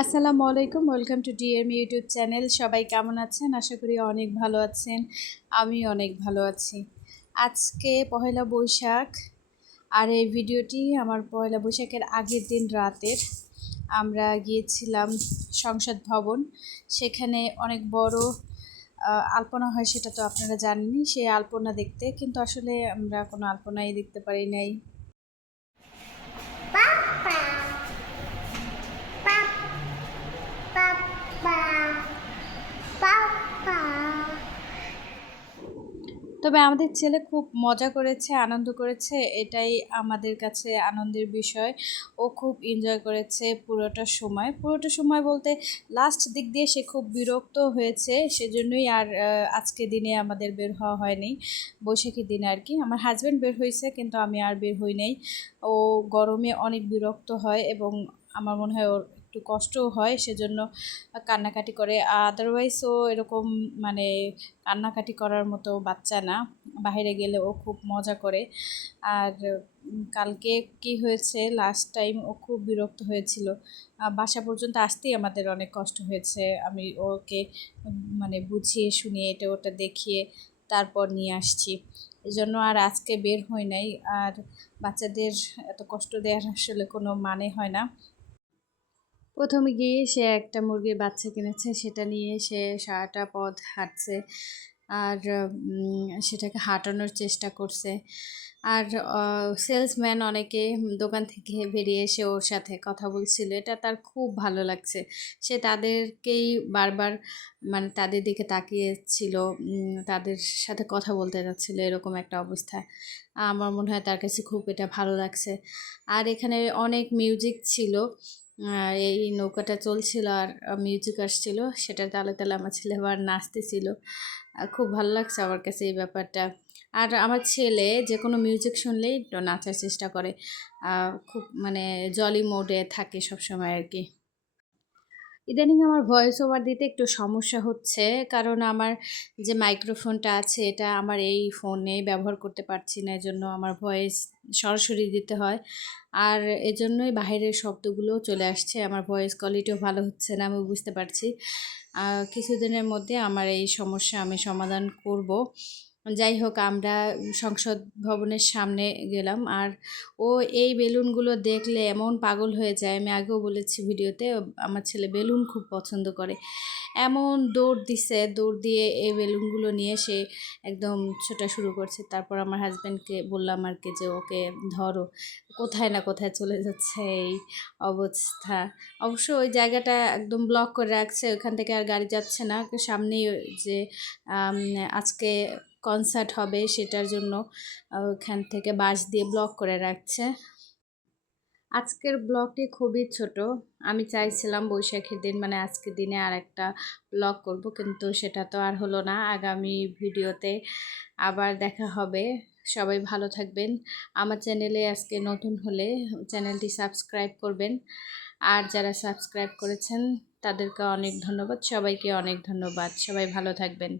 আসসালামু আলাইকুম, welcome to DM YouTube channel. সবাই কেমন আছেন? আশা করি অনেক ভালো আছেন। আমি অনেক ভালো আছি। আজকে পহেলা বৈশাখ, আর এই ভিডিওটি আমার পয়লা বৈশাখের আগের দিন রাতের। আমরা গিয়েছিলাম সংসদ ভবন। সেখানে অনেক বড় আলপনা হয়, সেটা তো আপনারা জানেনই। সেই আলপনা দেখতে, কিন্তু আসলে আমরা কোনো আলপনাই দেখতে পারি নাই। তবে আমাদের ছেলে খুব মজা করেছে, আনন্দ করেছে, এটাই আমাদের কাছে আনন্দের বিষয়। ও খুব এনজয় করেছে পুরোটা সময় বলতে লাস্ট দিক দিয়ে সে খুব বিরক্ত হয়েছে, সেজন্যই আর আজকে দিনে আমাদের বের হওয়া হয়নি, বৈশাখীর দিনে আর কি। আমার হাজব্যান্ড বের হয়েছে, কিন্তু আমি আর বের হই নাই। ও গরমে অনেক বিরক্ত হয় এবং আমার মনে হয় ওর একটু কষ্টও হয়, সেজন্য কান্নাকাটি করে। আদারওয়াইজ ও এরকম মানে কান্নাকাটি করার মতো বাচ্চা না। বাইরে গেলে ও খুব মজা করে। আর কালকে কি হয়েছে, লাস্ট টাইম ও খুব বিরক্ত হয়েছিল। বাসা পর্যন্ত আসতেই আমাদের অনেক কষ্ট হয়েছে। আমি ওকে মানে বুঝিয়ে শুনিয়ে এটা ওটা দেখিয়ে তারপর নিয়ে আসছি। এই জন্য আর আজকে বের হই নাই। আর বাচ্চাদের এত কষ্ট দেওয়ার আসলে কোনো মানে হয় না। প্রথমে গিয়ে সে একটা মুরগির বাচ্চা কিনেছে, সেটা নিয়ে সে সারাটা পথ হাঁটছে। আর সেটাকে হাঁটানোর চেষ্টা করছে। আর সেলসম্যান অনেকে দোকান থেকে বেরিয়ে এসে ওর সাথে কথা বলছিল, এটা তার খুব ভালো লাগছে। সে তাদেরকেই বারবার মানে তাদের দিকে তাকিয়েছিল, তাদের সাথে কথা বলতে যাচ্ছিল, এরকম একটা অবস্থায়। আমার মনে হয় তার কাছে খুব এটা ভালো লাগছে। আর এখানে অনেক মিউজিক ছিল। এই নৌকাটা চলছিল আর মিউজিক আসছিল, সেটার তালে তালে আমার ছেলে আবার নাচতেছিল। খুব ভালো লাগছে আমার কাছে এই ব্যাপারটা। আর আমার ছেলে যে কোনো মিউজিক শুনলেই তো নাচার চেষ্টা করে। খুব মানে জলি মোডে থাকে সবসময় আর কি। ইদানিং আমার ভয়েস ওভার দিতে একটু সমস্যা হচ্ছে, কারণ আমার যে মাইক্রোফোনটা আছে এটা আমার এই ফোনে ব্যবহার করতে পারছি না, এজন্য আমার ভয়েস সরাসরি দিতে হয়। আর এজন্যই বাহিরের শব্দগুলোও চলে আসছে, আমার ভয়েস কোয়ালিটিও ভালো হচ্ছে না, আমি বুঝতে পারছি। কিছুদিনের মধ্যে আমার এই সমস্যা আমি সমাধান করব। যাই হোক, আমরা সংসদ ভবনের সামনে গেলাম। আর ও এই বেলুনগুলো দেখলে এমন পাগল হয়ে যায়, আমি আগেও বলেছি ভিডিওতে, আমার ছেলে বেলুন খুব পছন্দ করে। এমন দৌড় দিছে, দৌড় দিয়ে এই বেলুনগুলো নিয়ে সে একদম ছোটা শুরু করছে। তারপর আমার হাজব্যান্ডকে বললাম আর কি যে ওকে ধরো, কোথায় না কোথায় চলে যাচ্ছে এই অবস্থা। অবশ্য ওই জায়গাটা একদম ব্লক করে রাখছে, ওইখান থেকে আর গাড়ি যাচ্ছে না। সামনেই যে আজকে কনসার্ট হবে সেটার জন্য ওখান থেকে বাঁশ দিয়ে ব্লক করে রাখছে। আজকের ব্লগটি খুবই ছোট। আমি চাইছিলাম বৈশাখীর দিন মানে আজকের দিনে আর একটা ব্লগ করব, কিন্তু সেটা তো আর হলো না। আগামী ভিডিওতে আবার দেখা হবে। সবাই ভালো থাকবেন। আমার চ্যানেলে আজকে নতুন হলে চ্যানেলটি সাবস্ক্রাইব করবেন। আর যারা সাবস্ক্রাইব করেছেন তাদেরকে অনেক ধন্যবাদ, সবাইকে অনেক ধন্যবাদ। সবাই ভালো থাকবেন।